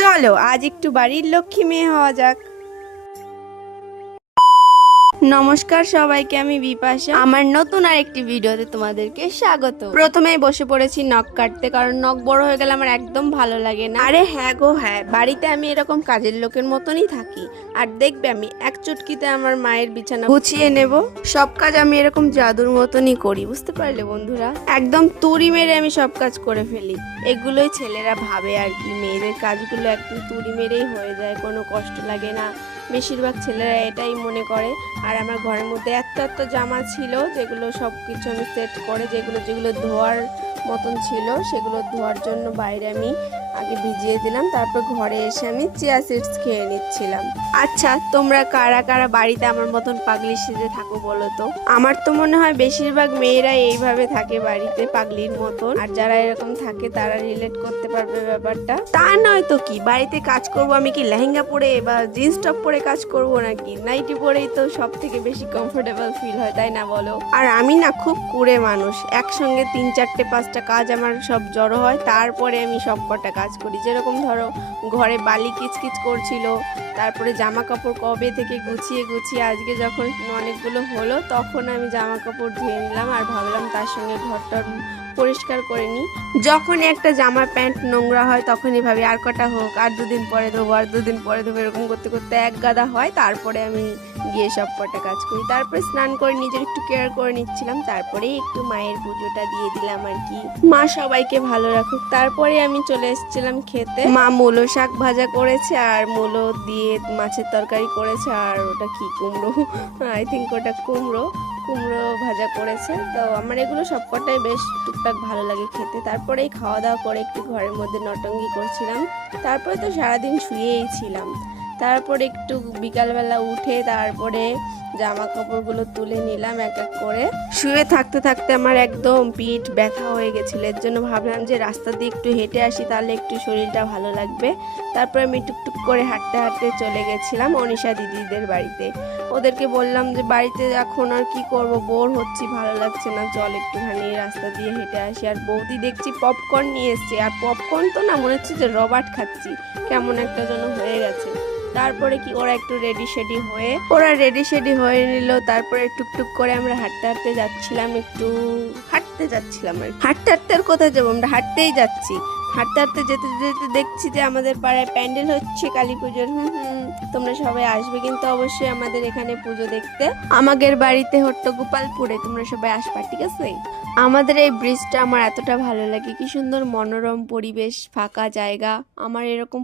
চলো আজ একটু বাড়ির লক্ষ্মী মেয়ে হওয়া যাক। নমস্কার সবাইকে, আমি বিপাশা। আমার নতুন আরেকটি ভিডিওতে তোমাদেরকে স্বাগত। প্রথমেই বসে পড়েছি নখ কাটতে, কারণ নখ বড় হয়ে গেলে আমার একদম ভালো লাগে না। আরে হ্যাঁ গো হ্যাঁ, বাড়িতে আমি এরকম কাজের লোকের মতনই থাকি। আর দেখবে আমি এক চুটকিতে আমার মায়ের বিছানা গুছিয়ে নেব। সব কাজ আমি এরকম জাদুর মতনই করি, বুঝতে পারলে বন্ধুরা? একদম তুড়ি মেরে আমি সব কাজ করে ফেলি। এগুলোই ছেলেরা ভাবে আর কি, মেয়েদের কাজগুলো একদম তুড়ি মেরেই হয়ে যায়, কোনো কষ্ট লাগে না। বেশিরভাগ ছেলেরা এটাই মনে করে। আর আমার ঘরের মধ্যে এত জামা ছিল, যেগুলো সব কিছু আমি সেট করে, যেগুলো যেগুলো ধোয়ার মতন ছিল সেগুলো ধোয়ার জন্য বাইরে আমি আগে ভিজিয়ে দিলাম। তারপর ঘরে এসে আমি চিয়া সিডস খেয়ে নিচ্ছিলাম। আচ্ছা, তোমরা কারা কারা বাড়িতে আমার মতন পাগলি সেজে থাকো বলো তো? আমার তো মনে হয় বেশিরভাগ মেয়েরা এইভাবে থাকে বাড়িতে, পাগলির মতন। আর যারা এরকম থাকে তারা রিলেট করতে পারবে ব্যাপারটা। তা নয় তো কি, বাড়িতে কাজ করব আমি কি লেহেঙ্গা পরে বা জিন্স টপ পরে কাজ করব নাকি? নাইটি পরেই তো সব থেকে বেশি কমফোর্টেবল ফিল হয়, তাই না বলো? আর আমি না খুব কুড়ে মানুষ, একসঙ্গে 3-4-5টা কাজ আমার সব জড়ো হয়, তারপরে আমি সব কটা কাজ করি। যেরকম ধরো ঘরে বালি কিচকিচ করছিল, তারপরে জামা কাপড় কবে থেকে গুছিয়ে গুছিয়ে আজকে যখন অনেকগুলো হলো, তখন আমি জামা কাপড় ধুয়ে নিলাম। আর ভাবলাম তার সঙ্গে ঘরটার পরিষ্কার করে নিই। যখনই একটা জামা প্যান্ট নোংরা হয় তখনই ভাবি আর কটা হোক, আর 2 দিন পরে ধোবো, আর 2 দিন পরে ধোবো, এরকম করতে করতে এক গাদা হয়। তারপরে আমি গিয়ে সব কটা কাজ করি। তারপরে স্নান করে নিজের একটু কেয়ার করে নিচ্ছিলাম, তারপরে একটু মায়ের পুজোটা দিয়ে দিলাম আর কি। মা সবাইকে ভালো রাখুক। তারপরে আমি চলে এসেছিলাম খেতে। মা মূলো শাক ভাজা করেছে, আর মূলো দিয়ে মাছের তরকারি করেছে, আর ওটা কি কুমড়ো, আই থিঙ্ক ওটা কুমড়ো ভাজা করেছে। তো আমার এগুলো সবকটাই বেশ টুকটাক ভালো লাগে খেতে। তারপরেই খাওয়া দাওয়া করে একটু ঘরের মধ্যে নটঙ্গি করছিলাম। তারপরে তো সারাদিন শুয়েই ছিলাম। তারপরে একটু বিকালবেলা উঠে তারপরে জামা কাপড়গুলো তুলে নিলাম এক এক করে। শুয়ে থাকতে থাকতে আমার একদম পিঠ ব্যথা হয়ে গেছিল, এর জন্য ভাবলাম যে রাস্তা দিয়ে একটু হেঁটে আসি, তাহলে একটু শরীরটা ভালো লাগবে। তারপরে আমি টুকটুক করে হাঁটতে হাঁটতে চলে গেছিলাম অনিশা দিদিদের বাড়িতে। ওদেরকে বললাম যে বাড়িতে এখন আর কি করব, বোর হচ্ছি, ভালো লাগছে না, চল একটুখানি রাস্তা দিয়ে হেঁটে আসি। আর বৌদি দেখছি পপকর্ন নিয়ে এসছে, আর পপকর্ন তো না, মনে হচ্ছে যে রবার্ট খাচ্ছি, কেমন একটা যেন হয়ে গেছে। তারপরে কি ওরা একটু রেডি শেডি হয়ে নিল। তারপরে টুকটুক করে আমরা হাঁটতে হাঁটতে যাচ্ছিলাম, আর হাঁটতে হাঁটতে আর কোথায় যাবো, আমরা হাঁটতেই যাচ্ছি। হাঁটতে হাঁটতে যেতে যেতে দেখছি যে আমাদের পাড়ায় প্যান্ডেল হচ্ছে কালী পুজোর। তোমরা সবাই আসবে কিন্তু অবশ্যই আমাদের এখানে পুজো দেখতে। আমাদের বাড়িতে হট্টগোপালপুরে, তোমরা সবাই আসবা, ঠিক আছে? আমাদের এই ব্রিজটা আমার এতটা ভালো লাগে, কি সুন্দর মনোরম পরিবেশ, ফাঁকা জায়গা। আমার এরকম